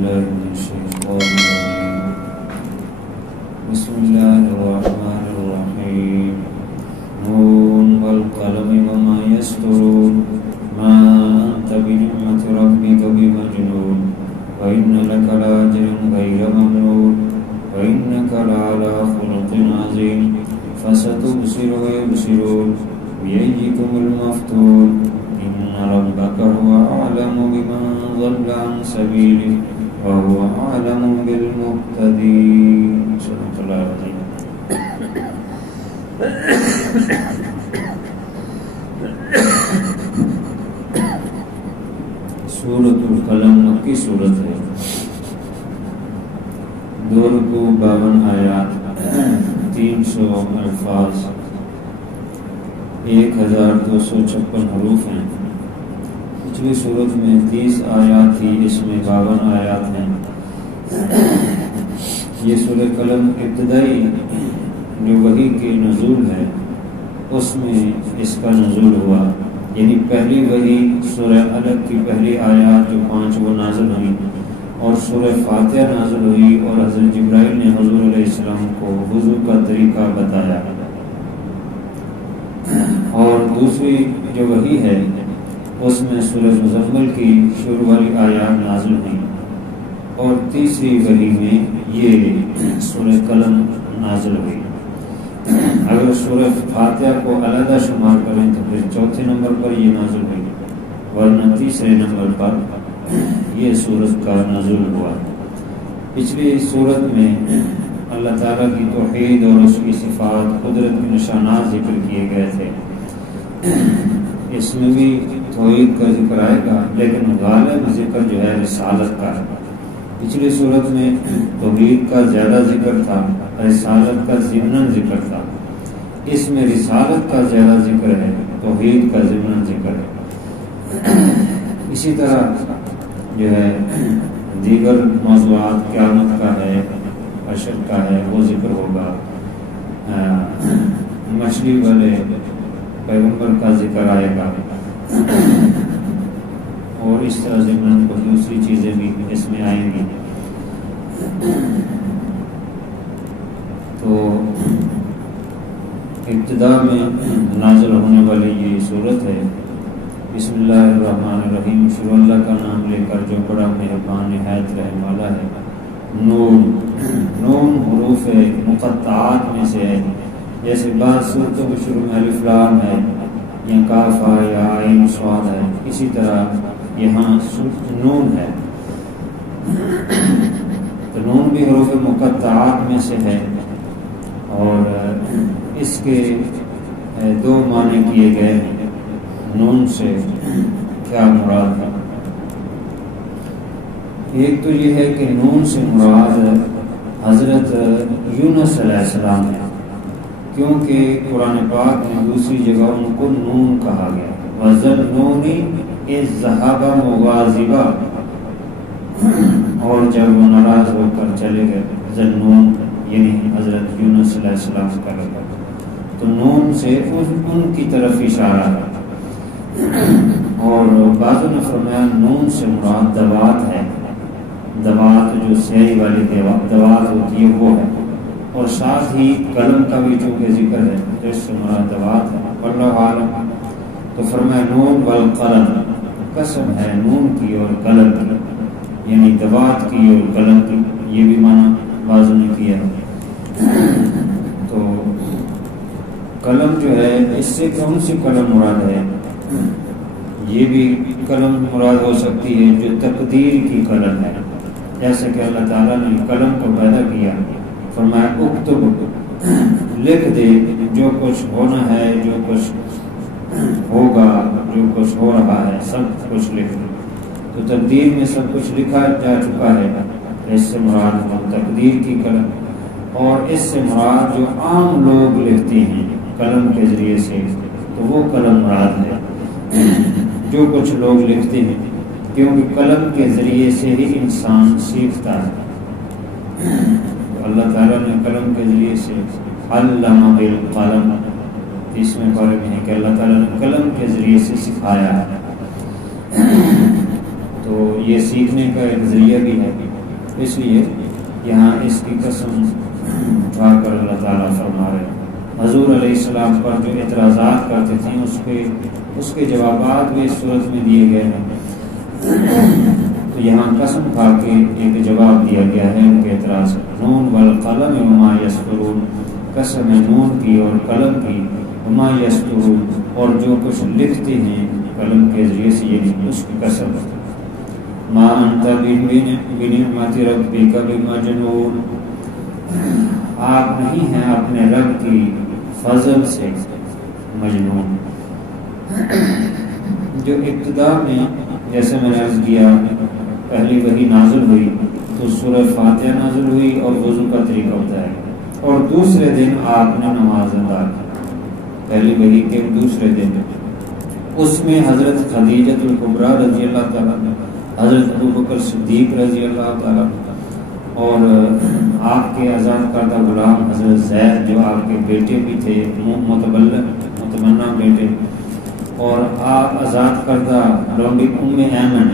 بالله من الشيطان الرجيم بسم الله الرحمن الرحيم نون والقلم وما يسطرون ما أنت بنعمة ربك بمجنون وإن لك لأجرا غير ممنون وإنك لعلى خلق عظيم فستبصر ويبصرون بأيكم المفتون إن ربك هو أعلم بمن ضل عن سبيله وهو أعلم بالمهتدين صدق الله العظيم. سورۃ القلم مکی سورت ہے، 2 رکوع 52 آیات 300 الفاظ 1256 حروف ہیں۔ پچھلی صورت میں 30 آیات تھی، اس میں 52 آیات ہیں۔ یہ سورہ قلم ابتدائی جو وحی کی نزول ہے اس میں اس کا نزول ہوا، یعنی پہلی وحی سورہ علق کی پہلی آیات جو 5 وہ نازل ہوئی، اور سورہ فاتحہ نازل ہوئی، اور حضرت جبرائیل نے حضور علیہ السلام کو وضو کا طریقہ بتایا۔ اور دوسری جو وحی ہے اس میں سورہ مزمل کی شروع والی آیات نازل ہوئی، اور تیسری وحی میں یہ سورہ قلم نازل ہوئی۔ اگر سورہ فاتحہ کو علیحدہ شمار کریں تو پھر چوتھے نمبر پر یہ نازل ہوئی، ورنہ تیسرے نمبر پر یہ سورت کا نزول ہوا۔ پچھلی صورت میں اللہ تعالیٰ کی توحید اور اس کی صفات، قدرت کے نشانات ذکر کیے گئے تھے۔ اس میں بھی توحید کا ذکر آئے گا، لیکن غالب ذکر جو ہے رسالت کا ہے۔ پچھلی صورت میں توحید کا زیادہ ذکر تھا، رسالت کا ضمناً ذکر تھا۔ اس میں رسالت کا زیادہ ذکر ہے، توحید کا ضمناً ذکر ہے۔ اسی طرح جو ہے دیگر موضوعات، قیامت کا ہے، حشر کا ہے، وہ ذکر ہوگا۔ مچھلی والے پیغمبر کا ذکر آئے گا، اور اس طرح ضمن کو دوسری چیزیں بھی اس میں آئیں گی۔ تو ابتدا میں نازل ہونے والی یہ صورت ہے۔ بسم اللہ الرحمن الرحیم، شروع اللہ کا نام لے کر جو بڑا مہربان نہایت رحم والا ہے۔ نون، نون حروف مقطعات میں سے ہے، جیسے بعض صورتوں کے شروع میں الف لام ہے، یا کاف ہے، یا عین صاد ہے، اسی طرح یہاں نون ہے۔ تو نون بھی حروف مقطعات میں سے ہے، اور اس کے 2 معنی کیے گئے ہیں۔ نون سے کیا مراد ہے؟ ایک تو یہ ہے کہ نون سے مراد حضرت یونس علیہ السلام ہے، کیونکہ قرآن پاک میں دوسری جگہ ان کو نون کہا گیا، وَظَنُّونِ إِذْ ذَهَبَ مُغَاضِبًا، اور جب وہ ناراض ہو کر چلے گئے، ذنون یعنی حضرت یونس علیہ السلام کا لقب۔ تو نون سے ان کی طرف اشارہ ہے۔ اور بعضوں نے فرمایا نون سے مراد دوات ہے، دوات جو سیاہی والی دوات ہوتی ہے وہ ہے، اور ساتھ ہی قلم کا بھی چونکہ ذکر ہے تو اس سے مراد دوات ہے، واللہ عالم۔ تو فرمایا نون والقلم، قسم ہے نون کی اور قلم کی، یعنی دوات کی اور قلم کی، یہ بھی معنی بعضوں نے کیا۔ تو قلم جو ہے اس سے کون سی قلم مراد ہے؟ یہ بھی قلم مراد ہو سکتی ہے جو تقدیر کی قلم ہے، جیسے کہ اللہ تعالیٰ نے قلم کو پیدا کیا، فرمایا اکتب، لکھ دے جو کچھ ہونا ہے، جو کچھ ہوگا، جو کچھ ہو رہا ہے، سب کچھ لکھ دے۔ تو تقدیر میں سب کچھ لکھا جا چکا ہے، اس سے مراد تقدیر کی قلم۔ اور اس سے مراد جو عام لوگ لکھتے ہیں قلم کے ذریعے سے، تو وہ قلم مراد ہے جو کچھ لوگ لکھتے ہیں، کیونکہ قلم کے ذریعے سے ہی انسان سیکھتا ہے۔ اللہ تعالیٰ نے قلم کے ذریعے سے علم بالقلم، اس میں بارے میں ہے کہ اللہ تعالیٰ نے قلم کے ذریعے سے سکھایا ہے۔ تو یہ سیکھنے کا ایک ذریعہ بھی ہے۔ اس لیے یہاں اس کی قسم اٹھا کر اللہ تعالیٰ فرما رہے ہیں۔ حضور علیہ السلام پر جو اعتراضات کرتے تھے اس کے جوابات بھی اس صورت میں دیے گئے ہیں۔ تو یہاں قسم کھا کے ایک جواب دیا گیا ہے ان کے اعتراض، نون والقلم وما یسطرون، قسم نون کی اور قلم کی، وما یسطرون اور جو کچھ لکھتے ہیں قلم کے ذریعے سے، یہ اس کی قسم۔ ما انت بنعمت ربک بمجنون، آپ نہیں ہیں اپنے رب کی فضل سے مجنون۔ جو ابتدا میں جیسے میں نے عرض کیا پہلی وحی نازل ہوئی تو سورہ فاتحہ نازل ہوئی اور وضو کا طریقہ ہوتا ہے، اور دوسرے دن آپ نے نماز ادا کی، پہلی وحی کے دوسرے دن۔ اس میں حضرت خدیجہ الکبریٰ رضی اللہ تعالیٰ، حضرت ابوبکر صدیق رضی اللہ تعالیٰ، اور آپ کے آزاد کردہ غلام حضرت زید جو آپ کے بیٹے بھی تھے، متمنہ بیٹے، اور آپ آزاد کردہ لونڈی ام ایمن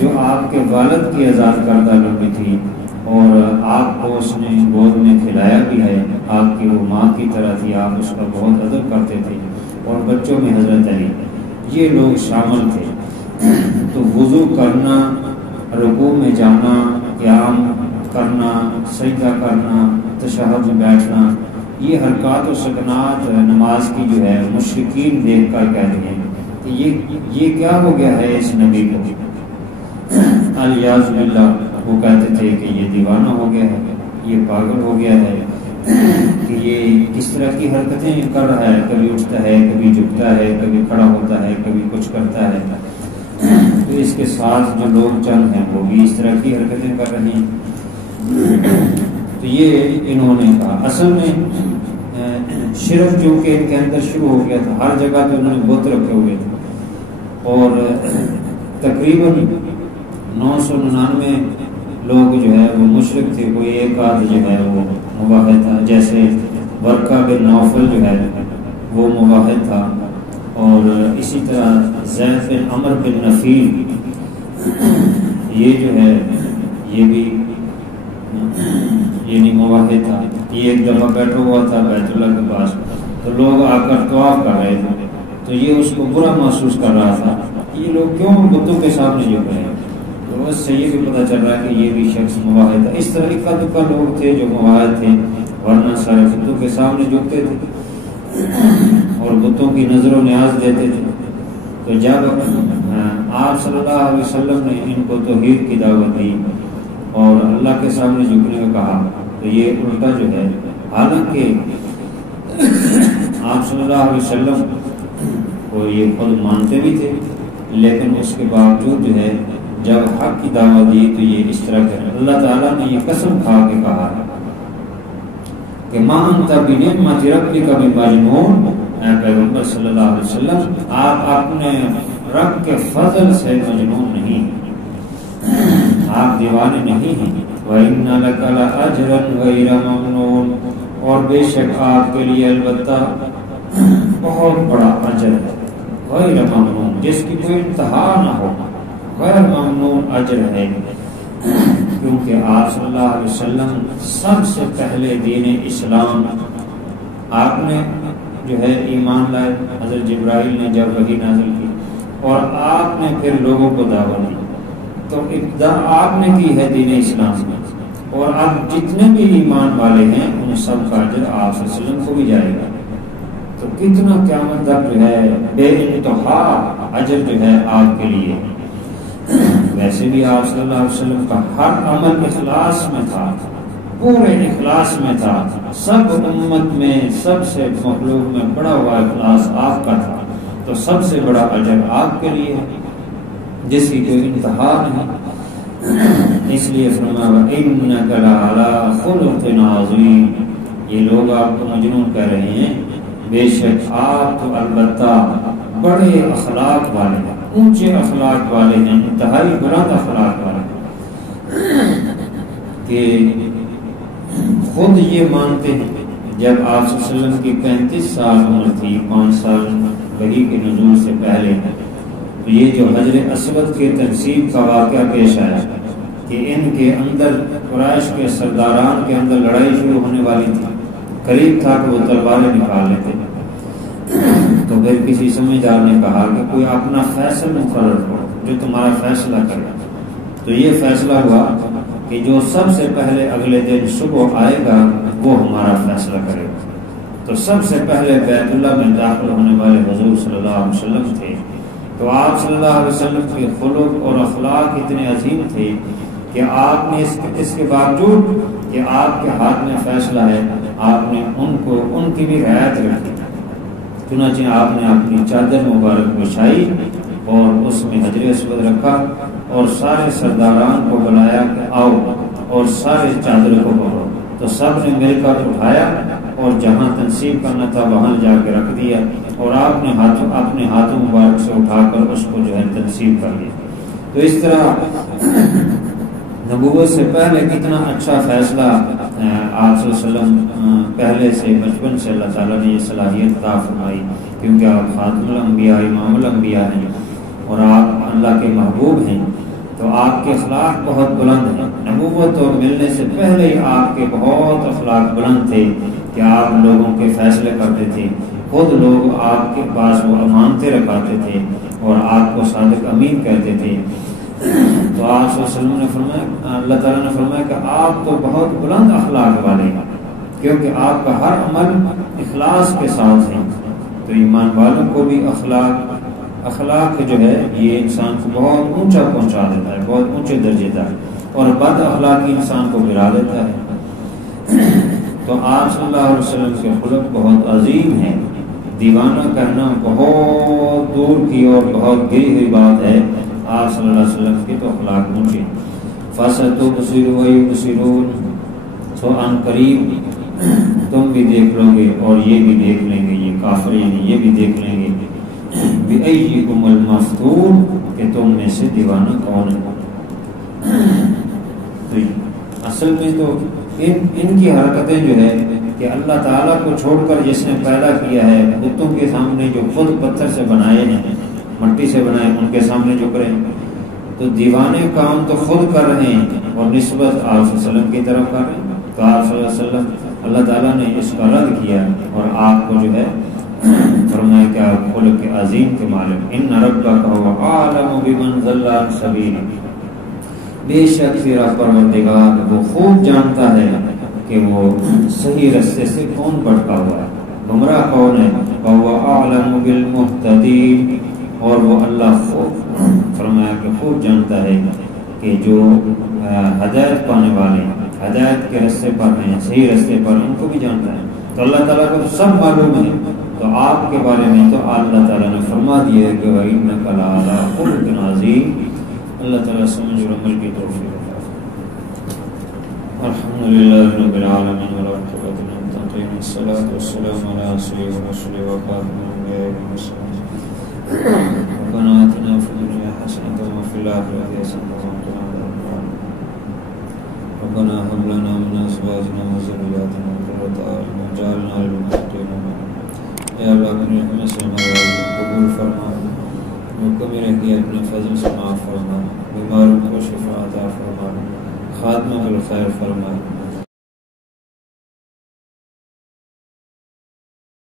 جو آپ کے والد کی آزاد کردہ لونڈی تھی، اور آپ کو اس نے گود میں کھلایا بھی ہے، آپ کی وہ ماں کی طرح تھی، آپ اس کا بہت ادب کرتے تھے، اور بچوں میں حضرت علی، یہ لوگ شامل تھے۔ تو وضو کرنا، رکوع میں جانا، قیام کرنا، سجدہ کرنا، تشہد میں بیٹھنا، یہ حرکات و سکنات نماز کی جو ہے مشرکین دیکھ کر کہتے ہیں کہ یہ کیا ہو گیا ہے اس نبی کو، الیاذ باللہ، وہ کہتے تھے کہ یہ دیوانہ ہو گیا ہے، یہ پاگل ہو گیا ہے، کہ یہ کس طرح کی حرکتیں کر رہا ہے، کبھی اٹھتا ہے، کبھی جھکتا ہے، کبھی کھڑا ہوتا ہے، کبھی کچھ کرتا ہے۔ تو اس کے ساتھ جو لوگ چند ہیں وہ بھی اس طرح کی حرکتیں کر رہے ہیں۔ تو یہ انہوں نے کہا، اصل میں شرک جو کہ ان کے اندر شروع ہو گیا تھا، ہر جگہ پہ انہوں نے بت رکھے ہوئے تھے، اور تقریباً 999 لوگ جو ہے وہ مشرک تھے، کوئی ایک آدھ جو ہے وہ مواحد تھا، جیسے ورقہ بن نوفل جو ہے وہ مواحد تھا، اور اسی طرح زید بن عمر بن نفیل یہ جو ہے یہ بھی یہ نہیں مواحد تھا، یہ ایک دفعہ بیٹھا ہوا تھا بیت اللہ کے پاس، تو لوگ آ کر طواف کر رہے تھے، تو یہ اس کو برا محسوس کر رہا تھا، یہ لوگ کیوں بتوں کے سامنے جھک رہے ہیں، تو اس سے یہ بھی پتہ چل رہا ہے کہ یہ بھی شخص مواحد تھا۔ اس طرح اکا دکا لوگ تھے جو مواحد تھے، ورنہ سارے بتوں کے سامنے جھکتے تھے اور بتوں کی نظر و نیاز دیتے تھے۔ تو جب آپ صلی اللہ علیہ وسلم نے ان کو توحید کی دعوت دی اور اللہ کے سامنے جھکنے کو کہا، تو یہ الٹا جو ہے، حالانکہ آپ صلی اللہ علیہ وسلم کو یہ خود مانتے بھی تھے، لیکن اس کے باوجود جو ہے جب حق کی دعوت دی تو یہ اس طرح کر اللہ تعالیٰ نے یہ قسم کھا کے کہا کہ ما انت بنعمت ربک بمجنون، اے پیغمبر صلی اللہ علیہ وسلم آپ اپنے رب کے فضل سے مجنون نہیں، آپ دیوانے نہیں ہیں۔ وَإِنَّ لَكَ لَأَجْرًا غَيْرَ مَمْنُونٍ، اور بے شک آپ کے لیے البتہ بہت بڑا اجر ہے، غیر ممنون، جس کی کوئی انتہا نہ ہو، غیر ممنون اجر ہے، کیونکہ آپ صلی اللہ علیہ وسلم سب سے پہلے دین اسلام آپ نے جو ہے ایمان لائے، حضرت جبرائیل نے جب وحی نازل کی اور آپ نے پھر لوگوں کو دعوت دی، تو ابتدا آپ نے کی ہے دین اسلام میں، اور اب جتنے بھی ایمان والے ہیں ان سب کا اجر آپ صلی اللہ علیہ وسلم کو بھی جائے گا۔ تو کتنا قیامت تک جو ہے بے انتہا اجر جو ہے آپ کے لیے۔ ویسے بھی آپ صلی اللہ علیہ وسلم کا ہر عمل اخلاص میں تھا، پورے اخلاص میں تھا، سب امت میں سب سے مخلوق میں بڑا ہوا اخلاص آپ کا تھا، تو سب سے بڑا اجر آپ کے لیے جس کی کوئی انتہا نہیں۔ اس لیے فرمایا وَإِنَّكَ لَعَلَىٰ خُلُقٍ عَظِيمٍ، یہ لوگ آپ کو مجنون کہہ رہے ہیں، بے شک آپ تو البتہ بڑے اخلاق والے ہیں، اونچے اخلاق والے ہیں، انتہائی بلند اخلاق والے ہیں، کہ خود یہ مانتے ہیں جب آپ صلی اللہ علیہ وسلم کی 35 سال عمر تھی، 5 سال وحی کے نزول سے پہلے، تو یہ جو حجر اسود کے تنصیب کا واقعہ پیش آیا کہ ان کے اندر قریش کے سرداران کے اندر لڑائی شروع ہونے والی تھی، قریب تھا کہ وہ تلواریں نکال لیتے. تو پھر کسی سمجھدار نے کہا کہ کوئی اپنا فیصلہ مقرر کرو جو تمہارا فیصلہ کرے. تو یہ فیصلہ ہوا کہ جو سب سے پہلے اگلے دن صبح آئے گا وہ ہمارا فیصلہ کرے گا. تو سب سے پہلے بیت اللہ میں داخل ہونے والے حضور صلی اللہ علیہ وسلم تھے. تو آپ صلی اللہ علیہ وسلم کے خلق اور اخلاق اتنے عظیم تھے کہ آپ نے اس کے باوجود کہ آپ کے ہاتھ میں فیصلہ ہے، آپ نے ان کی بھی رعایت رکھی. چنانچہ آپ نے اپنی چادر مبارک بچھائی اور اس میں حجر اسود رکھا اور سارے سرداران کو بلایا کہ آؤ اور سارے چادر کو پکڑو. تو سب نے مل کر اٹھایا اور جہاں تنصیب کرنا تھا وہاں جا کے رکھ دیا اور آپ نے اپنے ہاتھوں مبارک سے اٹھا کر اس کو جو ہے تنصیب کر لیا. تو اس طرح نبوت سے پہلے کتنا اچھا فیصلہ آپ صلی اللہ علیہ وسلم پہلے سے بچپن سے اللہ تعالیٰ نے یہ صلاحیت عطا فرمائی، کیونکہ آپ خاتم الانبیاء امام الانبیاء ہیں اور آپ اللہ کے محبوب ہیں. تو آپ کے اخلاق بہت بلند ہیں. نبوت اور ملنے سے پہلے ہی آپ کے بہت اخلاق بلند تھے کہ آپ لوگوں کے فیصلے کرتے تھے، خود لوگ آپ کے پاس وہ امانتیں رکھاتے تھے اور آپ کو صادق امین کہتے تھے. تو آپ صلی اللہ علیہ وسلم نے فرمایا، اللہ تعالیٰ نے فرمایا کہ آپ تو بہت بلند اخلاق والے ہیں کیونکہ آپ کا ہر عمل اخلاص کے ساتھ ہے. تو ایمان والوں کو بھی اخلاق جو ہے یہ انسان کو بہت اونچا پہنچا دیتا ہے، بہت اونچے درجے کا، اور بد اخلاقی انسان کو گرا دیتا ہے. تو آپ صلی اللہ علیہ وسلم کے خلق بہت عظیم ہے. دیوانہ کہنا بہت دور کی اور بہت گری ہوئی بات ہے. آپ صلی اللہ علیہ وسلم کی تو اخلاق اونچے. فَسَتُبْصِرُ وَيُبْصِرُونَ، تو ان قریب تم بھی دیکھ لو گے اور یہ بھی دیکھ لیں گے، یہ کافر یعنی یہ بھی دیکھ لیں گے بِأَيِّكُمُ الْمَفْتُونُ کہ تم میں سے دیوانہ کون ہے. تو اصل میں تو ان کی حرکتیں جو ہے کہ اللہ تعالیٰ کو چھوڑ کر جس نے پیدا کیا ہے، بتوں کے سامنے جو خود پتھر سے بنائے ہیں، مٹی سے بنائے، ان کے سامنے جھک رہے ہیں. تو دیوانے کام تو خود کر رہے ہیں اور نسبت آپ صلی اللہ علیہ وسلم کی طرف کر رہے ہیں. تو آپ صلی اللہ علیہ وسلم اللہ تعالیٰ نے اس کا رد کیا اور آپ کو جو ہے فرمایا کہ آپ خلق کے عظیم کے مالک. ان ربک هو اعلم بمن ضل عن سبیلہ، بے شک تیرا پروردگار وہ خوب جانتا ہے کہ وہ صحیح راستے سے کون بھٹکا ہوا ہے، گمراہ کون ہے. وهو اعلم بالمهتدین، اور وہ اللہ خوب فرمایا کہ خوب جانتا ہے کہ جو ہدایت پانے والے ہدایت کے راستے پر ہیں، صحیح راستے پر، ان کو بھی جانتا ہے. تو اللہ تعالیٰ کو سب معلوم ہے. تو آپ کے بارے میں تو اللہ تعالیٰ نے فرما دیا ہے کہ وَإِنَّكَ لَعَلَىٰ خُلُقٍ عَظِيمٍ. اللہ تعالیٰ سمجھ اور عمل کی توفیق عطا فرمائے. الحمدللہ رب العالمین والعاقبۃ للمتقین والصلاۃ والسلام علی سید الرسل وخاتم الانبیاء والمرسلین. ربنا آتنا فی الدنیا حسنۃ وفی الآخرۃ حسنۃ وقنا عذاب النار. ربنا هب لنا من ازواجنا وذرياتنا قرة اعین واجعلنا للمتقین اماما. اے اللہ اپنے رحمت سے ہمارا قبول فرما، جو کمی رہ گئی اپنے فضل سے معاف فرما، بیماروں کو شفا عطا فرما، خاتمہ بالخیر فرما.